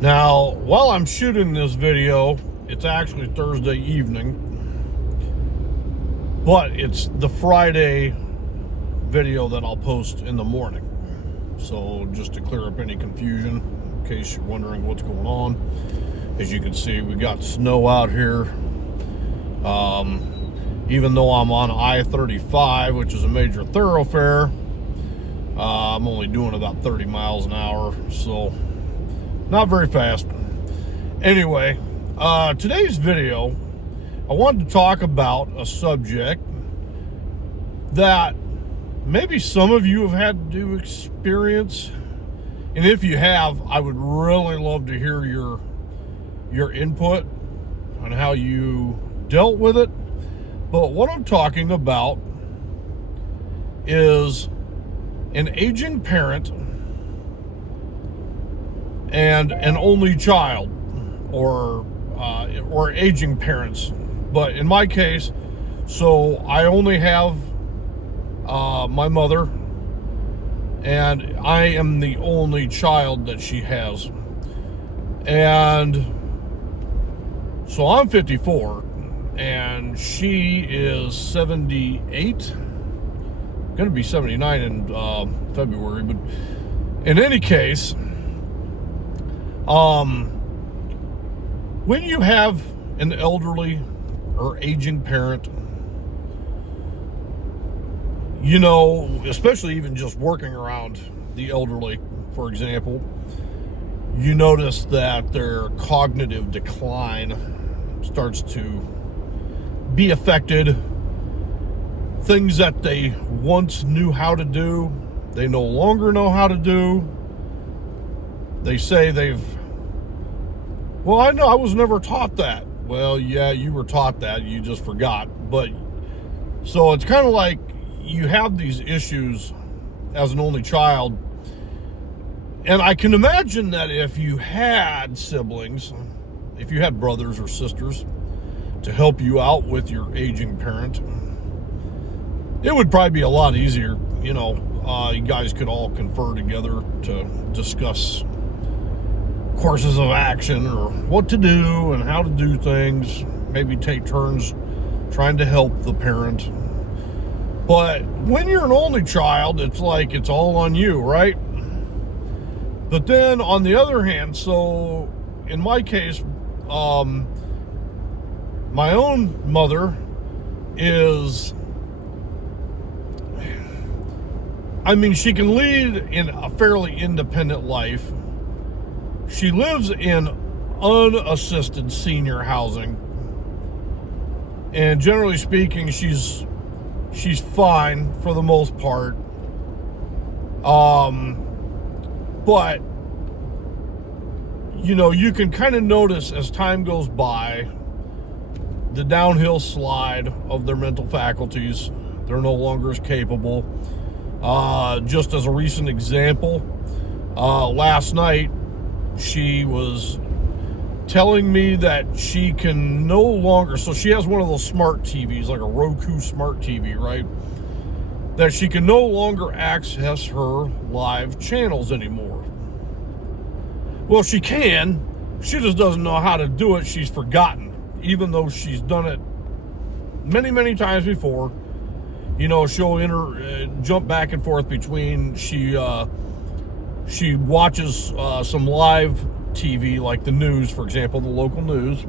Now, while I'm shooting this video, it's actually Thursday evening, but it's the Friday video that I'll post in the morning. So just to clear up any confusion, in case you're wondering what's going on, as you can see, we got snow out here. Even though I'm on I-35, which is a major thoroughfare, I'm only doing about 30 miles an hour, so not very fast. Anyway, today's video, I wanted to talk about a subject that maybe some of you have had to experience. And if you have, I would really love to hear your input on how you dealt with it. But what I'm talking about is an aging parent and an only child, or aging parents. But in my case, so I only have my mother, and I am the only child that she has. And so I'm 54, and she is 78. Going to be 79 in February, but in any case, when you have an elderly or aging parent, you know, especially even just working around the elderly, for example, you notice that their cognitive decline starts to be affected. Things that they once knew how to do, they no longer know how to do. They say well, I know I was never taught that. Well, yeah, you were taught that, you just forgot. But so it's kind of like you have these issues as an only child. And I can imagine that if you had siblings, if you had brothers or sisters to help you out with your aging parent, it would probably be a lot easier. You know, you guys could all confer together to discuss courses of action or what to do and how to do things. Maybe take turns trying to help the parent. But when you're an only child, it's like it's all on you, right? But then on the other hand, so in my case, my own mother is, I mean, she can lead in a fairly independent life. She lives in unassisted senior housing. And generally speaking, she's fine for the most part. But, you know, you can kind of notice as time goes by the downhill slide of their mental faculties. They're no longer as capable. Just as a recent example, last night she was telling me that she can no longer, so she has one of those smart TVs, like a Roku smart TV, right? That she can no longer access her live channels anymore. Well, she can. She just doesn't know how to do it. She's forgotten, even though she's done it many, many times before. You know, she'll jump back and forth between, she watches some live TV, like the news, for example, the local news.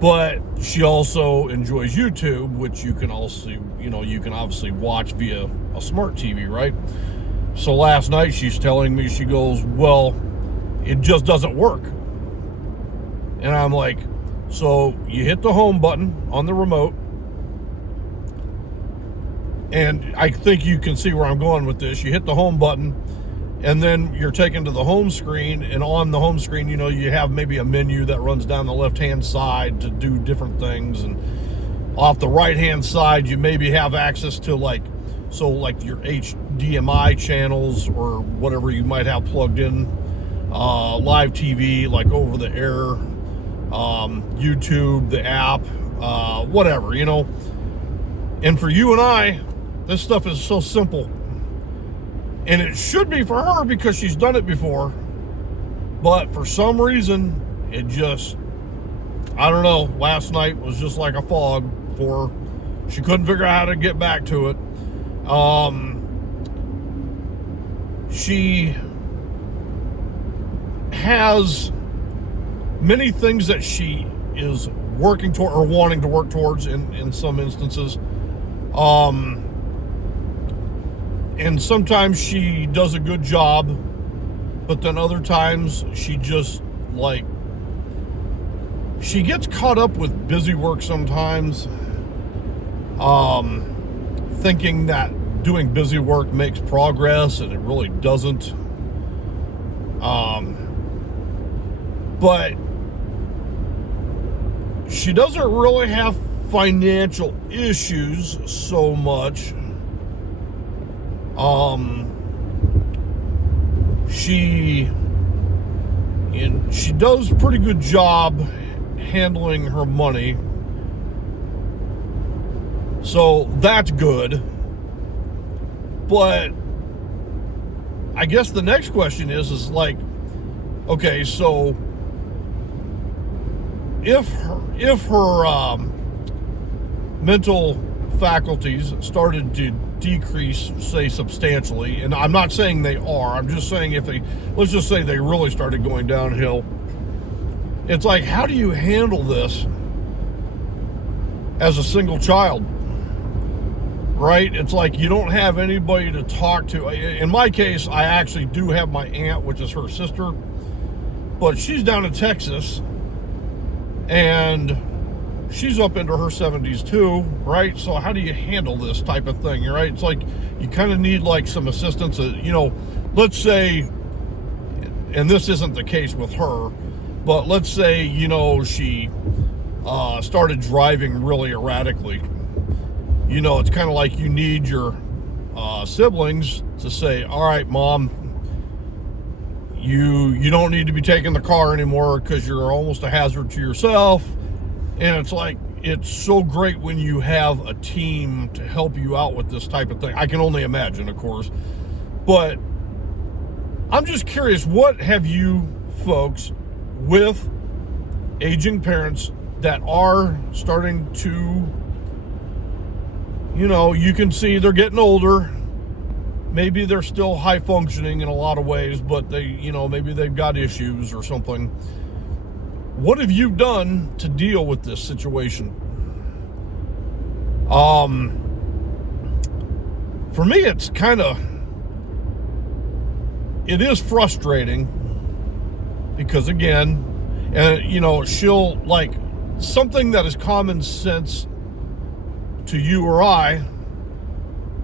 But she also enjoys YouTube, which you can also, you know, you can obviously watch via a smart TV, right? So last night she's telling me, she goes, well, it just doesn't work. And I'm like, so you hit the home button on the remote, and I think you can see where I'm going with this. You hit the home button, and then you're taken to the home screen, and on the home screen, you know, you have maybe a menu that runs down the left-hand side to do different things, and off the right-hand side, you maybe have access to like your HDMI channels or whatever you might have plugged in, live TV, like over the air, YouTube, the app, whatever, you know. And for you and I, this stuff is so simple. And it should be for her because she's done it before. But for some reason, it just, I don't know, last night was just like a fog for her. She couldn't figure out how to get back to it. She has many things that she is working toward or wanting to work towards in some instances. And sometimes she does a good job, but then other times she just like, she gets caught up with busy work sometimes, thinking that doing busy work makes progress, and it really doesn't. But she doesn't really have financial issues so much. She does a pretty good job handling her money, so that's good. But I guess the next question is like, okay, so if her mental faculties started to decrease, say, substantially, and I'm not saying they are, I'm just saying let's just say they really started going downhill, it's like, how do you handle this as a single child? Right? It's like you don't have anybody to talk to. In my case, I actually do have my aunt, which is her sister, but she's down in Texas, and she's up into her 70s too, right? So how do you handle this type of thing, right? It's like you kind of need like some assistance. Let's say, and this isn't the case with her, but let's say, she started driving really erratically. It's kind of like you need your siblings to say, all right, Mom, you don't need to be taking the car anymore because you're almost a hazard to yourself. And it's like, it's so great when you have a team to help you out with this type of thing. I can only imagine, of course. But I'm just curious, what have you folks with aging parents that are starting to, you can see they're getting older. Maybe they're still high functioning in a lot of ways, but they, maybe they've got issues or something. What have you done to deal with this situation? For me, it is frustrating because, again, she'll, like, something that is common sense to you or I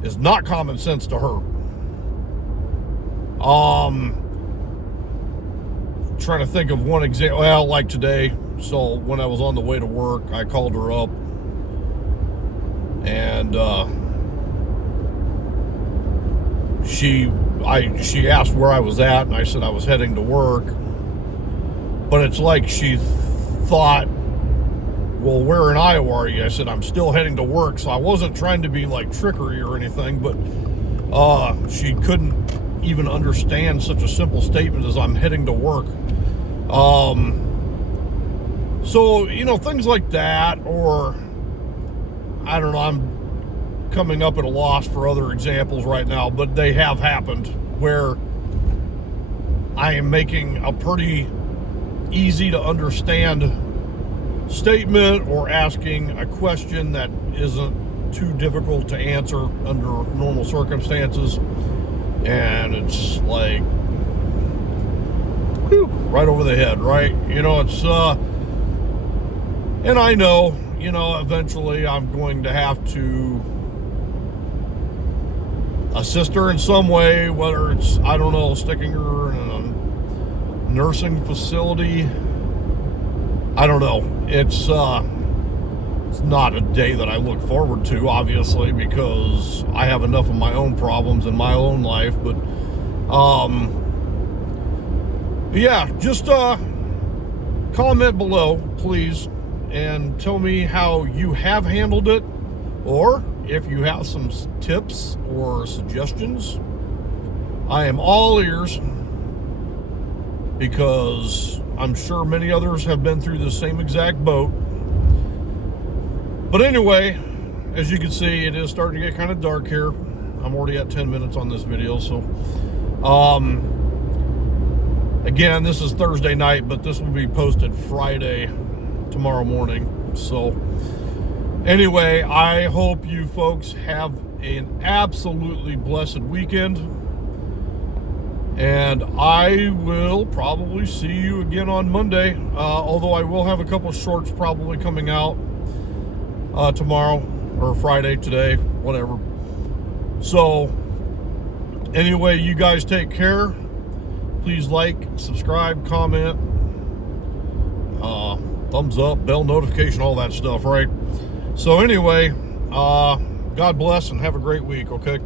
is not common sense to her. Trying to think of one example. Well, like today, so when I was on the way to work, I called her up, and she asked where I was at, and I said I was heading to work. But it's like she thought, well, where in Iowa are you? I said, I'm still heading to work. So I wasn't trying to be like trickery or anything, but she couldn't even understand such a simple statement as I'm heading to work. So, things like that, or I don't know, I'm coming up at a loss for other examples right now, but they have happened where I am making a pretty easy to understand statement or asking a question that isn't too difficult to answer under normal circumstances, and it's like, whew, right over the head, right? It's and I know, eventually I'm going to have to assist her in some way, whether it's, I don't know, sticking her in a nursing facility. I don't know. It's not a day that I look forward to, obviously, because I have enough of my own problems in my own life. But yeah, just comment below, please, and tell me how you have handled it, or if you have some tips or suggestions. I am all ears. because I'm sure many others have been through the same exact boat. But anyway, as you can see, it is starting to get kind of dark here. I'm already at 10 minutes on this video, so again, this is Thursday night, but this will be posted Friday tomorrow morning. So anyway, I hope you folks have an absolutely blessed weekend, and I will probably see you again on Monday, although I will have a couple shorts probably coming out tomorrow or Friday, today, whatever. So anyway, you guys take care. Please like, subscribe, comment, thumbs up, bell notification, all that stuff, right? So anyway, God bless and have a great week, okay?